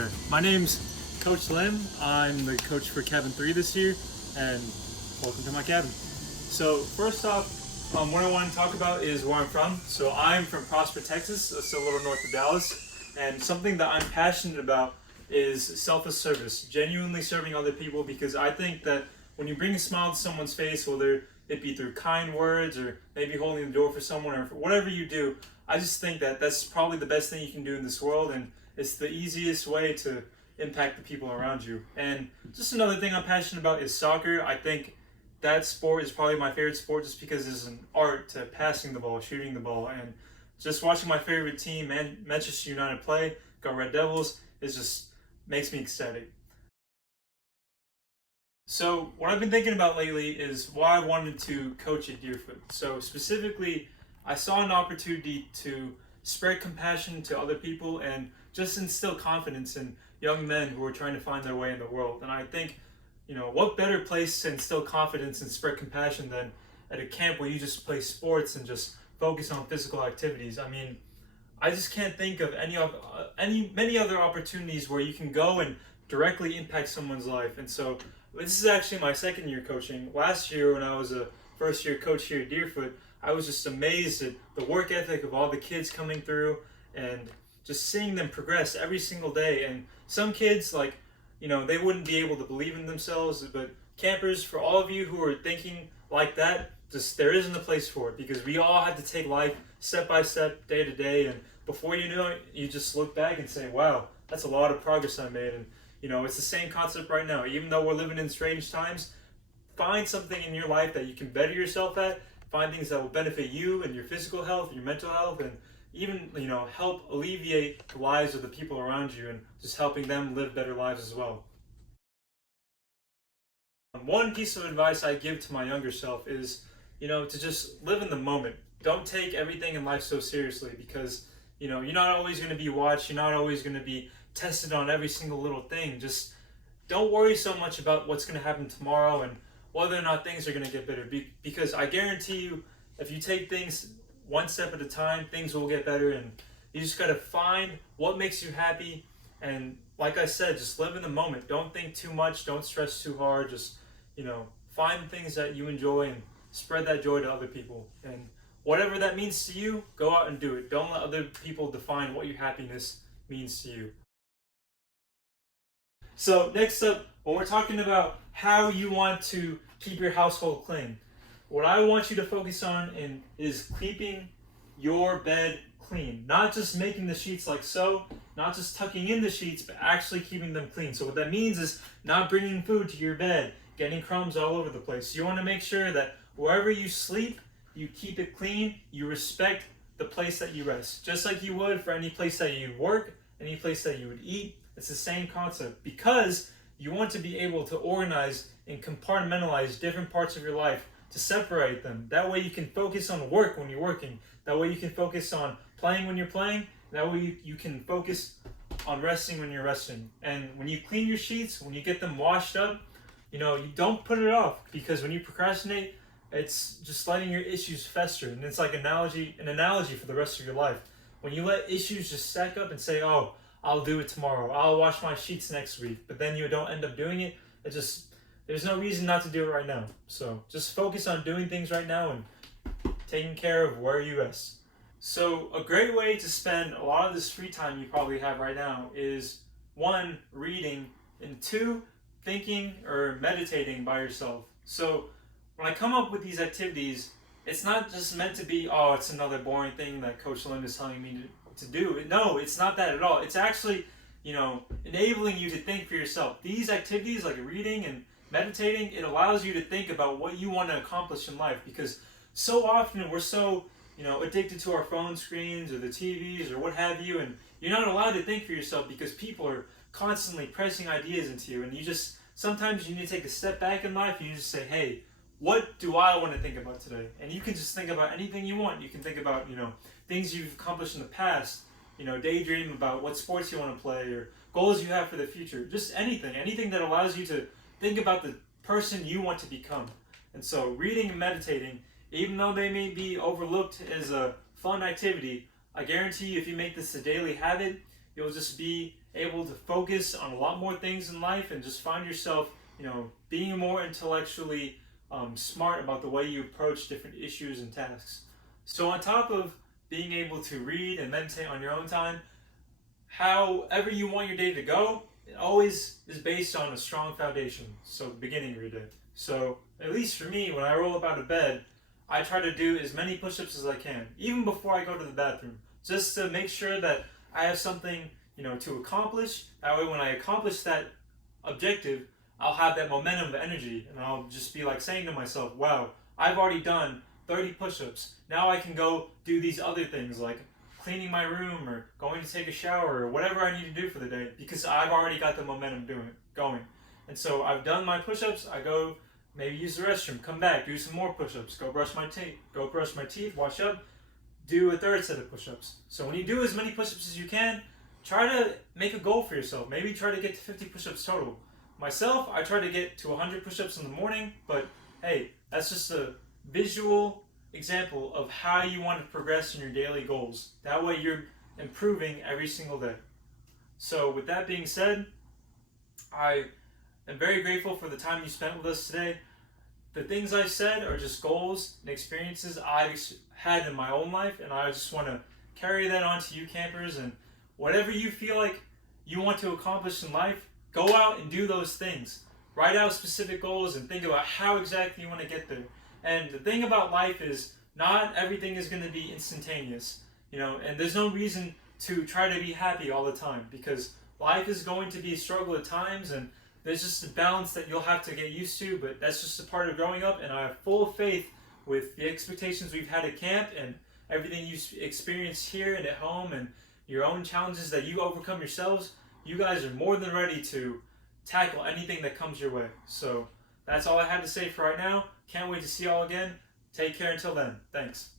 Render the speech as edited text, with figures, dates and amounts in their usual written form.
there. My name's Coach Lim. I'm the coach for Cabin 3 this year, and welcome to my cabin. So first off, what I want to talk about is where I'm from. So I'm from Prosper, Texas. It's a little north of Dallas, and something that I'm passionate about is selfless service, genuinely serving other people, because I think that when you bring a smile to someone's face, whether it be through kind words or maybe holding the door for someone or whatever you do, I just think that that's probably the best thing you can do in this world, and it's the easiest way to impact the people around you. And just another thing I'm passionate about is soccer. I think that sport is probably my favorite sport just because there's an art to passing the ball, shooting the ball, and just watching my favorite team, Manchester United, play, go Red Devils, is just makes me ecstatic. So what I've been thinking about lately is why I wanted to coach at Deerfoot. So specifically, I saw an opportunity to spread compassion to other people and just instill confidence in young men who are trying to find their way in the world. And I think, what better place to instill confidence and spread compassion than at a camp where you just play sports and just focus on physical activities. I mean, I just can't think of many other opportunities where you can go and directly impact someone's life. And so this is actually my second year coaching. Last year, when I was a first year coach here at Deerfoot, I was just amazed at the work ethic of all the kids coming through and just seeing them progress every single day. And some kids, they wouldn't be able to believe in themselves, but campers, for all of you who are thinking like that, just there isn't a place for it, because we all have to take life step by step, day to day, and before you know it, you just look back and say, wow, that's a lot of progress I made. And it's the same concept right now. Even though we're living in strange times, find something in your life that you can better yourself at, find things that will benefit you and your physical health, your mental health, and even, help alleviate the lives of the people around you and just helping them live better lives as well. One piece of advice I give to my younger self is, to just live in the moment. Don't take everything in life so seriously, because, you're not always going to be watched. You're not always going to be tested on every single little thing. Just don't worry so much about what's going to happen tomorrow and whether or not things are going to get better. Because I guarantee you, if you take things one step at a time, things will get better. And you just got to find what makes you happy. And like I said, just live in the moment. Don't think too much. Don't stress too hard. Just, find things that you enjoy and spread that joy to other people. And whatever that means to you, go out and do it. Don't let other people define what your happiness means to you. So next up, when we're talking about how you want to keep your household clean, what I want you to focus on is keeping your bed clean. Not just making the sheets like so, not just tucking in the sheets, but actually keeping them clean. So what that means is not bringing food to your bed, getting crumbs all over the place. You want to make sure that wherever you sleep, you keep it clean, you respect the place that you rest. Just like you would for any place that you work, any place that you would eat. It's the same concept, because you want to be able to organize and compartmentalize different parts of your life to separate them. That way you can focus on work when you're working. That way you can focus on playing when you're playing. That way you can focus on resting when you're resting. And when you clean your sheets, when you get them washed up, you don't put it off, because when you procrastinate, it's just letting your issues fester. And it's like an analogy for the rest of your life. When you let issues just stack up and say, oh, I'll do it tomorrow, I'll wash my sheets next week, but then you don't end up doing it, there's no reason not to do it right now. So just focus on doing things right now and taking care of where you rest. So a great way to spend a lot of this free time you probably have right now is 1, reading, and 2, thinking or meditating by yourself. So when I come up with these activities, it's not just meant to be, oh, it's another boring thing that Coach Lim is telling me to do. No, it's not that at all. It's actually, enabling you to think for yourself. These activities like reading and meditating, it allows you to think about what you want to accomplish in life, because so often we're so, addicted to our phone screens or the TVs or what have you, and you're not allowed to think for yourself because people are constantly pressing ideas into you, and sometimes you need to take a step back in life and you just say, hey, what do I want to think about today? And you can just think about anything you want. You can think about, things you've accomplished in the past, daydream about what sports you want to play or goals you have for the future. Just anything that allows you to think about the person you want to become. And so reading and meditating, even though they may be overlooked as a fun activity, I guarantee you if you make this a daily habit, you'll just be able to focus on a lot more things in life and just find yourself, being more intellectually smart about the way you approach different issues and tasks. So on top of being able to read and meditate on your own time, however you want your day to go, it always is based on a strong foundation. So the beginning of your day. So at least for me, when I roll up out of bed, I try to do as many push-ups as I can, even before I go to the bathroom, just to make sure that I have something, to accomplish. That way when I accomplish that objective, I'll have that momentum of energy, and I'll just be like saying to myself, wow, I've already done 30 push-ups. Now I can go do these other things like cleaning my room or going to take a shower or whatever I need to do for the day, because I've already got the momentum going. And so I've done my push-ups, I go maybe use the restroom, come back, do some more push-ups, go brush my teeth, wash up, do a third set of push-ups. So when you do as many push-ups as you can, try to make a goal for yourself. Maybe try to get to 50 push-ups total. Myself, I try to get to 100 push-ups in the morning, but hey, that's just a visual example of how you want to progress in your daily goals. That way you're improving every single day. So with that being said, I am very grateful for the time you spent with us today. The things I said are just goals and experiences I've had in my own life, and I just want to carry that on to you campers. And whatever you feel like you want to accomplish in life, go out and do those things. Write out specific goals and think about how exactly you want to get there. And the thing about life is not everything is going to be instantaneous, and there's no reason to try to be happy all the time, because life is going to be a struggle at times, and there's just a balance that you'll have to get used to, but that's just a part of growing up. And I have full faith with the expectations we've had at camp and everything you experienced here and at home and your own challenges that you overcome yourselves. You guys are more than ready to tackle anything that comes your way. So that's all I had to say for right now. Can't wait to see y'all again. Take care until then. Thanks.